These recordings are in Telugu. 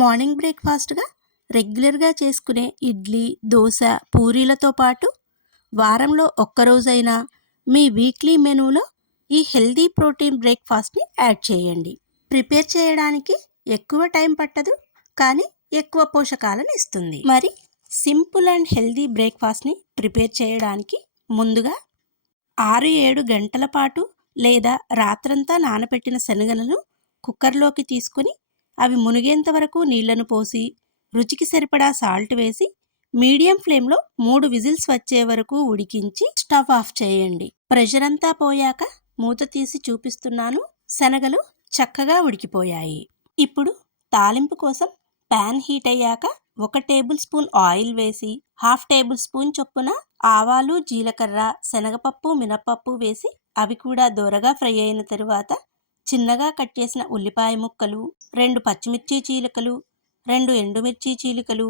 మార్నింగ్ బ్రేక్ఫాస్ట్గా రెగ్యులర్గా చేసుకునే ఇడ్లీ, దోశ, పూరీలతో పాటు వారంలో ఒక్కరోజైనా మీ వీక్లీ మెనూలో ఈ హెల్దీ ప్రోటీన్ బ్రేక్ఫాస్ట్ని యాడ్ చేయండి. ప్రిపేర్ చేయడానికి ఎక్కువ టైం పట్టదు, కానీ ఎక్కువ పోషకాలను ఇస్తుంది. మరి సింపుల్ అండ్ హెల్దీ బ్రేక్ఫాస్ట్ని ప్రిపేర్ చేయడానికి ముందుగా 6-7 గంటల పాటు లేదా రాత్రంతా నానబెట్టిన శనగలను కుక్కర్లోకి తీసుకుని అవి మునిగేంత వరకు నీళ్లను పోసి రుచికి సరిపడా సాల్ట్ వేసి మీడియం ఫ్లేమ్లో 3 విజిల్స్ వచ్చే వరకు ఉడికించి స్టవ్ ఆఫ్ చేయండి. ప్రెషర్ అంతా పోయాక మూత తీసి చూపిస్తున్నాను. శనగలు చక్కగా ఉడికిపోయాయి. ఇప్పుడు తాలింపు కోసం ప్యాన్ హీట్ అయ్యాక 1 టేబుల్ స్పూన్ ఆయిల్ వేసి 1/2 టేబుల్ స్పూన్ చొప్పున ఆవాలు, జీలకర్ర, శనగపప్పు, మినపప్పు వేసి అవి కూడా దోరగా ఫ్రై అయిన తరువాత చిన్నగా కట్ చేసిన ఉల్లిపాయ ముక్కలు, 2 పచ్చిమిర్చి చీలికలు, 2 ఎండుమిర్చి చీలికలు,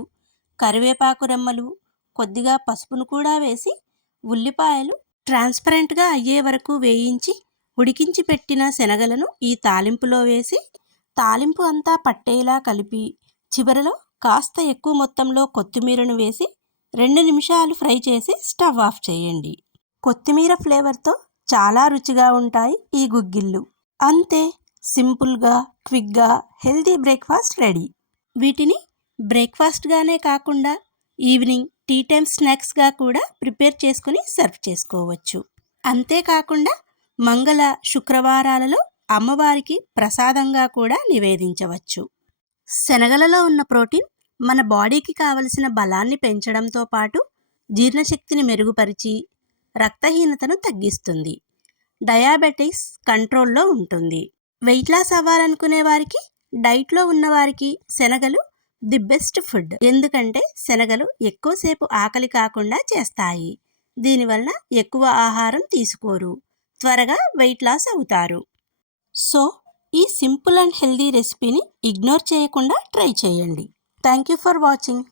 కరివేపాకు రెమ్మలు, కొద్దిగా పసుపును కూడా వేసి ఉల్లిపాయలు ట్రాన్స్పరెంట్గా అయ్యే వరకు వేయించి ఉడికించి పెట్టిన శనగలను ఈ తాలింపులో వేసి తాలింపు అంతా పట్టేలా కలిపి చివరలో కాస్త ఎక్కువ మొత్తంలో కొత్తిమీరను వేసి 2 నిమిషాలు ఫ్రై చేసి స్టవ్ ఆఫ్ చేయండి. కొత్తిమీర ఫ్లేవర్తో చాలా రుచిగా ఉంటాయి ఈ గుగ్గిళ్ళు. అంతే, సింపుల్గా, క్విక్గా హెల్తీ బ్రేక్ఫాస్ట్ రెడీ. వీటిని బ్రేక్ఫాస్ట్గానే కాకుండా ఈవినింగ్ టీ టైం స్నాక్స్గా కూడా ప్రిపేర్ చేసుకుని సర్వ్ చేసుకోవచ్చు. అంతేకాకుండా మంగళ, శుక్రవారాలలో అమ్మవారికి ప్రసాదంగా కూడా నివేదించవచ్చు. శనగలలో ఉన్న ప్రోటీన్ మన బాడీకి కావలసిన బలాన్ని పెంచడంతో పాటు జీర్ణశక్తిని మెరుగుపరిచి రక్తహీనతను తగ్గిస్తుంది. డయాబెటీస్ కంట్రోల్లో ఉంటుంది. వెయిట్ లాస్ అవ్వాలనుకునే వారికి, డైట్లో ఉన్నవారికి శనగలు ది బెస్ట్ ఫుడ్. ఎందుకంటే శనగలు ఎక్కువసేపు ఆకలి కాకుండా చేస్తాయి. దీనివల్ల ఎక్కువ ఆహారం తీసుకోరు, త్వరగా వెయిట్ లాస్ అవుతారు. సో ఈ సింపుల్ అండ్ హెల్దీ రెసిపీని ఇగ్నోర్ చేయకుండా ట్రై చేయండి. Thank you for watching.